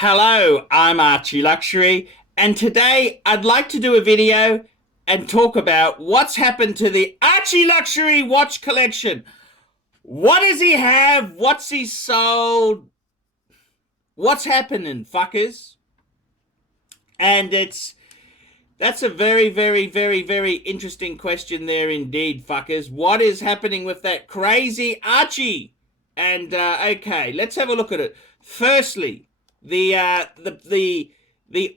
Hello, I'm ArchieLuxury, and today I'd like to do a video and talk about what's happened to the ArchieLuxury watch collection. What does he have? What's he sold? What's happening, fuckers? And that's a very, very, very, very interesting question there indeed, fuckers. What is happening with that crazy Archie? And okay, let's have a look at it. Firstly, the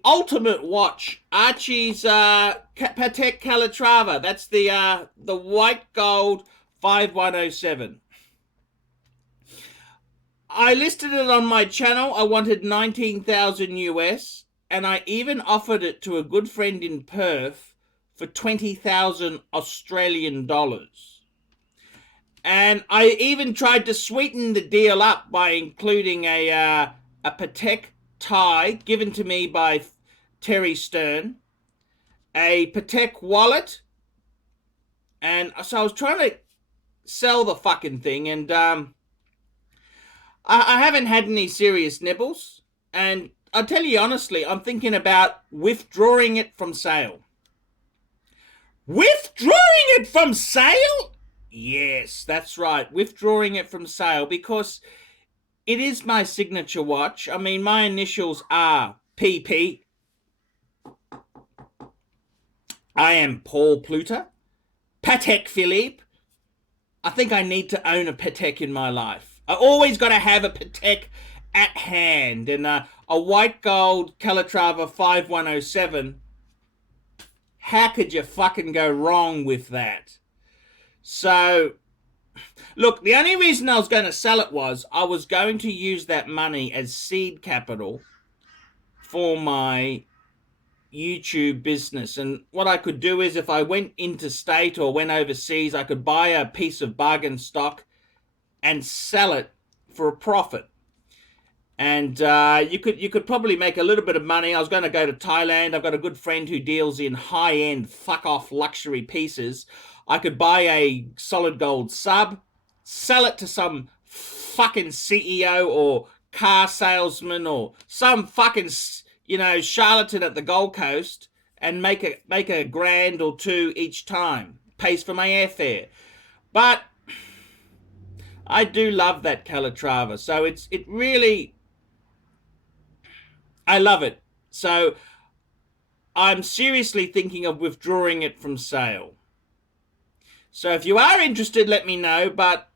ultimate watch, Archie's Patek Calatrava. That's the white gold 5107. I listed it on my channel. I wanted 19,000 US, and I even offered it to a good friend in Perth for 20,000 Australian dollars. And I even tried to sweeten the deal up by including a Patek tie given to me by Terry Stern, a Patek wallet, and so I was trying to sell the fucking thing, and I haven't had any serious nibbles, and I'll tell you honestly, I'm thinking about withdrawing it from sale. Withdrawing it from sale? Yes, that's right, withdrawing it from sale, because it is my signature watch. I mean, my initials are PP. I am Paul Pluter. Patek Philippe. I think I need to own a Patek in my life. I always got to have a Patek at hand. And a white gold Calatrava 5107. How could you fucking go wrong with that? So, look, the only reason I was going to sell it was I was going to use that money as seed capital for my YouTube business. And what I could do is if I went interstate or went overseas, I could buy a piece of bargain stock and sell it for a profit. And you could probably make a little bit of money. I was going to go to Thailand. I've got a good friend who deals in high-end fuck-off luxury pieces. I could buy a solid gold sub, sell it to some fucking CEO or car salesman or some fucking, charlatan at the Gold Coast, and make a grand or two each time. Pays for my airfare. But I do love that Calatrava. So it really, I love it. So I'm seriously thinking of withdrawing it from sale. So if you are interested, let me know, but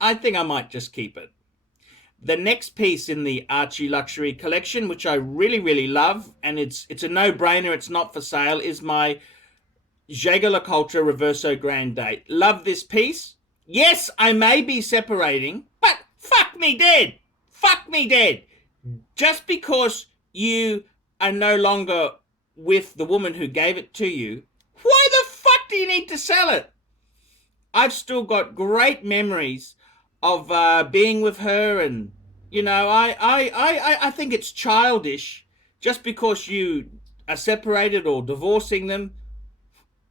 I think I might just keep it. The next piece in the ArchieLuxury collection, which I really, really love, and it's a no-brainer, it's not for sale, is my Jaeger-LeCoultre Reverso Grand Date. Love this piece. Yes, I may be separating, but fuck me dead. Fuck me dead. Just because you are no longer with the woman who gave it to you, why the fuck do you need to sell it? I've still got great memories of being with her, and I think it's childish just because you are separated or divorcing them.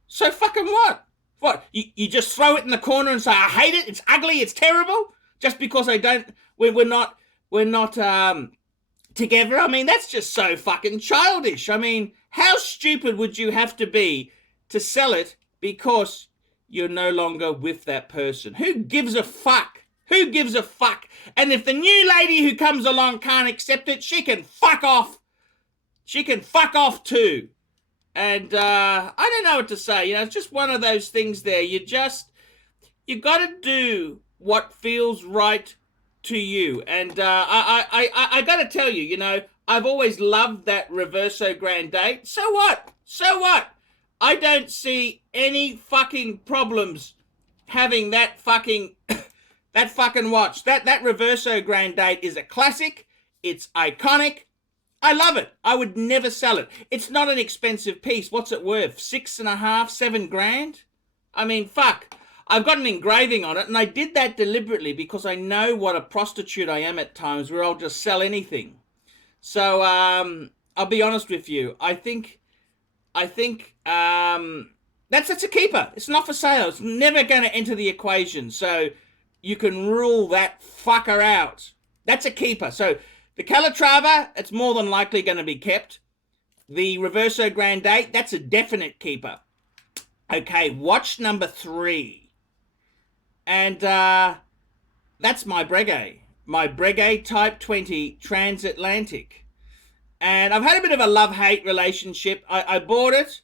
So fucking what? What, you just throw it in the corner and say I hate it, it's ugly, it's terrible, just because we're not together? I mean, that's just so fucking childish. I mean, how stupid would you have to be to sell it because you're no longer with that person? Who gives a fuck? Who gives a fuck? And if the new lady who comes along can't accept it, she can fuck off. She can fuck off too. And I don't know what to say. It's just one of those things there. You got to do what feels right to you. And I got to tell you, I've always loved that Reverso Grand Date. So what? So what? I don't see any fucking problems having that fucking that fucking watch. That Reverso Grand Date is a classic. It's iconic. I love it. I would never sell it. It's not an expensive piece. What's it worth? $6.5, $7,000? I mean, fuck. I've got an engraving on it, and I did that deliberately because I know what a prostitute I am at times, where I'll just sell anything. So I'll be honest with you. I think that's a keeper. It's not for sale. It's never going to enter the equation. So you can rule that fucker out. That's a keeper. So The Calatrava, it's more than likely going to be kept. The Reverso Grande, that's a definite keeper. Okay, watch number 3. And that's my Breguet. My Breguet Type 20 Transatlantic. And I've had a bit of a love-hate relationship. I bought it,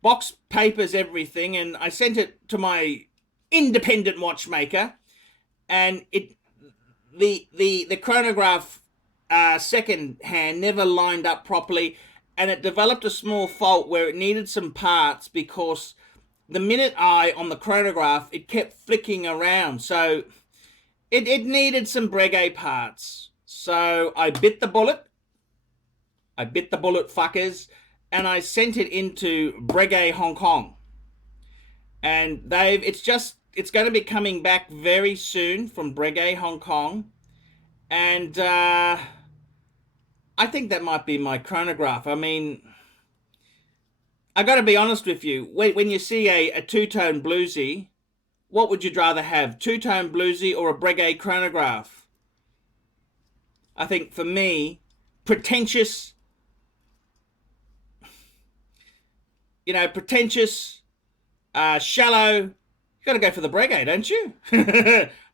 box papers, everything, and I sent it to my independent watchmaker. And the chronograph second hand never lined up properly, and it developed a small fault where it needed some parts because the minute eye on the chronograph, it kept flicking around. So it needed some Breguet parts. So I bit the bullet. Fuckers. And I sent it into Breguet Hong Kong. And it's going to be coming back very soon from Breguet Hong Kong. And I think that might be my chronograph. I mean, I got to be honest with you. When you see a two-tone bluesy, what would you rather have? Two-tone bluesy or a Breguet chronograph? I think for me, pretentious, shallow, you got to go for the Breguet, don't you?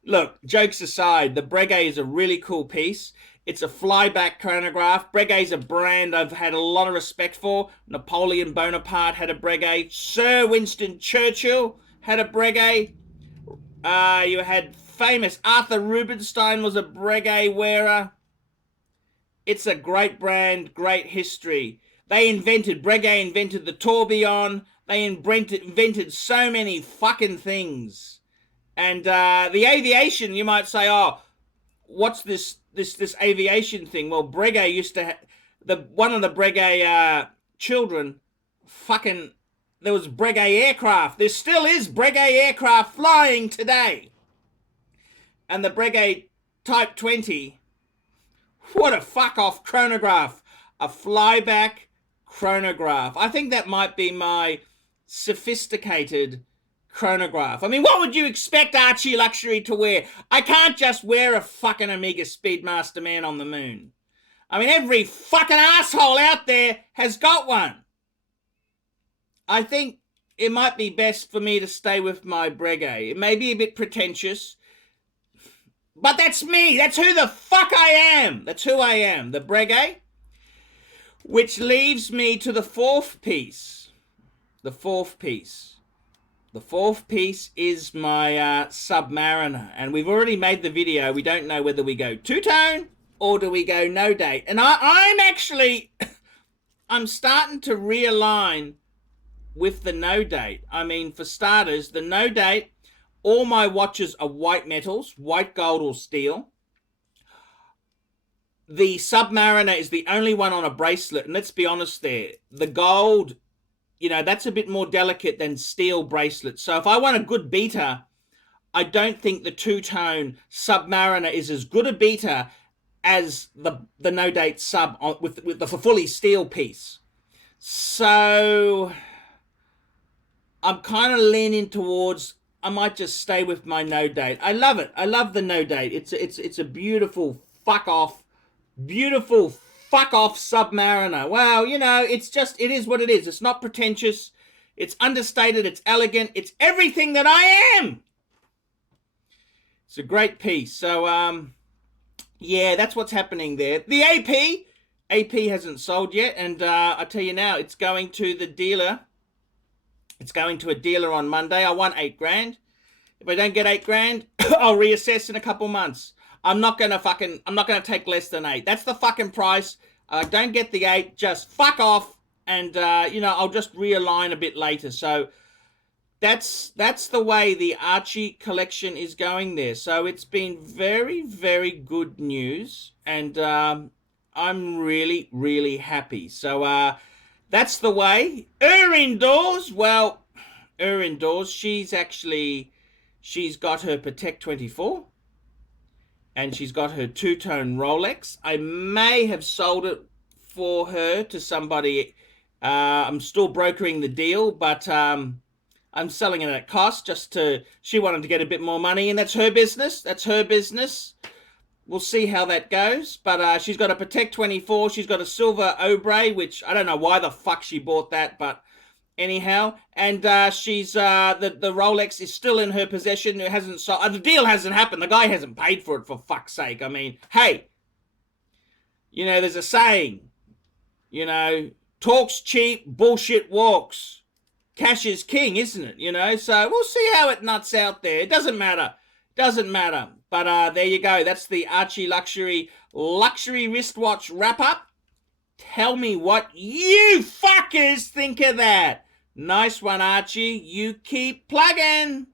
Look, jokes aside, the Breguet is a really cool piece. It's a flyback chronograph. Breguet's a brand I've had a lot of respect for. Napoleon Bonaparte had a Breguet. Sir Winston Churchill had a Breguet. You had famous Arthur Rubinstein was a Breguet wearer. It's a great brand, great history. Breguet invented the tourbillon. They invented so many fucking things. And the aviation, you might say, oh, what's this aviation thing? Well, Breguet used to one of the Breguet children, there was Breguet aircraft. There still is Breguet aircraft flying today. And the Breguet Type 20, what a fuck off chronograph. A flyback chronograph. I think that might be my sophisticated chronograph. I mean, what would you expect ArchieLuxury to wear? I can't just wear a fucking Omega Speedmaster Man on the moon. I mean, every fucking asshole out there has got one. I think it might be best for me to stay with my Breguet. It may be a bit pretentious, but that's me. That's who the fuck I am. That's who I am. The Breguet. Which leaves me to the fourth piece. The fourth piece is my Submariner. And we've already made the video. We don't know whether we go two-tone or do we go no date. And I'm starting to realign with the no date. I mean, for starters, the no date, all my watches are white metals, white gold or steel. The Submariner is the only one on a bracelet, and let's be honest there. The gold, that's a bit more delicate than steel bracelets. So if I want a good beater, I don't think the two-tone Submariner is as good a beater as the no-date sub with the fully steel piece. So I'm kind of leaning towards, I might just stay with my no date. I love it. I love the no date. It's a beautiful fuck off Submariner. Well, it is what it is. It's not pretentious. It's understated. It's elegant. It's everything that I am. It's a great piece. So, yeah, that's what's happening there. The AP hasn't sold yet. And I tell you now, it's going to the dealer. It's going to a dealer on Monday. I want $8,000. If I don't get $8,000, I'll reassess in a couple months. I'm not gonna take less than 8. That's the fucking price. Don't get the 8, just fuck off, and I'll just realign a bit later. So that's the way the Archie collection is going there. So it's been very, very good news, and I'm really, really happy. So that's the way. Indoors, well, indoors, she's got her Patek 24. And she's got her two-tone Rolex. I may have sold it for her to somebody. I'm still brokering the deal, but I'm selling it at cost she wanted to get a bit more money, and that's her business. we'll see how that goes. But she's got a Patek 24. She's got a silver Obrey, which I don't know why the fuck she bought that, but anyhow. And she's the Rolex is still in her possession. It hasn't sold. The deal hasn't happened. The guy hasn't paid for it, for fuck's sake. I mean, hey, you know, there's a saying, you know, talk's cheap, bullshit walks. Cash is king, isn't it? You know, so we'll see how it nuts out there. It doesn't matter. Doesn't matter. But there you go. That's the luxury wristwatch wrap up. Tell me what you fuckers think of that. Nice one, Archie. You keep plugging.